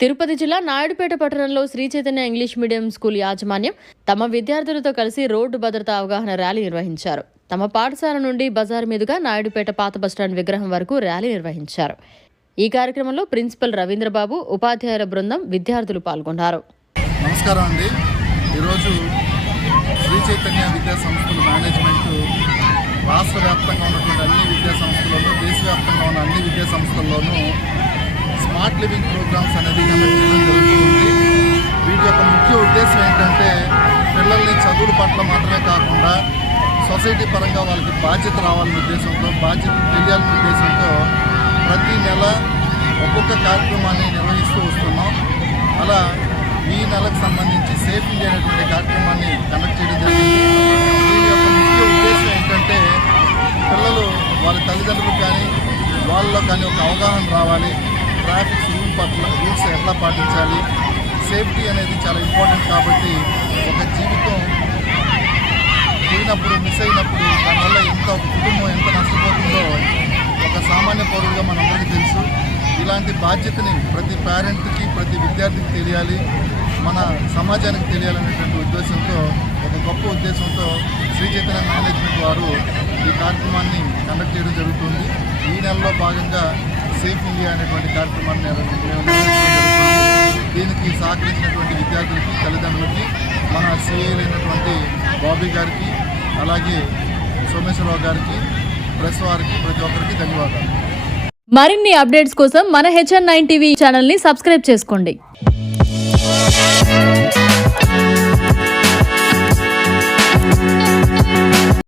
తిరుపతి జిల్లా నాయుడుపేట పట్టణంలో Sri Chaitanya English medium school యాజమాన్యం తమ విద్యార్థులతో కలిసి రోడ్డు భద్రతా అవగాహన ర్యాలీ నిర్వహించారు. తమ పాఠశాల నుండి బజార్ మీదుగా నాయుడుపేట పాత బస్టాండ్ విగ్రహం వరకు ర్యాలీ నిర్వహించారు. ఈ కార్యక్రమంలో ప్రిన్సిపల్ రవీంద్రబాబు ఉపాధ్యాయుల బృందం విద్యార్థులు పాల్గొన్నారు. నమస్కారం అండి. ఈరోజు శ్రీ చైతన్య విద్యా సంస్థల మేనేజ్మెంట్ రాష్ట్ర వ్యాప్తంగా ఉన్నటువంటి అన్ని విద్యా సంస్థల్లోనూ దేశవ్యాప్తంగా ఉన్న అన్ని విద్యా సంస్థల్లోనూ స్మార్ట్ లివింగ్ ప్రోగ్రామ్స్ అనేది చేయడం జరుగుతుంది. వీటి యొక్క ముఖ్య ఉద్దేశం ఏంటంటే పిల్లల్ని చదువుల పట్ల మాత్రమే కాకుండా సొసైటీ పరంగా వాళ్ళకి బాధ్యత రావాలనే ఉద్దేశంతో బాధ్యత తెలియాలనే ఉద్దేశంతో ప్రతి నెల ఒక్కొక్క కార్యక్రమాన్ని నిర్వహిస్తూ వస్తున్నాం. అలా ఈ నెలకు సంబంధించి సేఫ్ ఇండియా అనేటువంటి కార్యక్రమాన్ని కండక్ట్ చేయడం జరిగింది. దీని యొక్క ముఖ్య ఉద్దేశం ఏంటంటే పిల్లలు వాళ్ళ తల్లిదండ్రులకు కానీ వాళ్ళలో కానీ ఒక అవగాహన రావాలి. ట్రాఫిక్ రూల్ పట్ల రూల్స్ ఎట్లా పాటించాలి? సేఫ్టీ అనేది చాలా ఇంపార్టెంట్ కాబట్టి ఒక జీవితం పోయినప్పుడు మిస్ అయినప్పుడు దానివల్ల ఎంత కుటుంబం ఎంత నష్టపోతుందో ఒక సామాన్య పౌరుడిగా మనందరికీ తెలుసు. ఇలాంటి బాధ్యతని ప్రతి పేరెంట్కి ప్రతి విద్యార్థికి తెలియాలి. మన సమాజానికి తెలియాలనేటువంటి ఉద్దేశంతో ఒక గొప్ప ఉద్దేశంతో శ్రీ చైతన్య మేనేజ్మెంట్ వారు ఈ కార్యక్రమాన్ని కండక్ట్ చేయడం జరుగుతుంది. ఈ నెలలో భాగంగా సేఫ్ ఇండియా అనేటువంటి కార్యక్రమాన్ని దీనికి సహకరించినటువంటి విద్యార్థులకి తల్లిదండ్రులకి మన సిఐలైనటువంటి బాబీ గారికి అలాగే సోమేశ్వరరావు గారికి ప్రెస్ వారికి ప్రతి ఒక్కరికి ధన్యవాదాలు. మరిన్ని అప్డేట్స్ కోసం మన హెచ్ఎన్ నైన్ టీవీ ఛానల్ని సబ్స్క్రైబ్ చేసుకోండి. Thank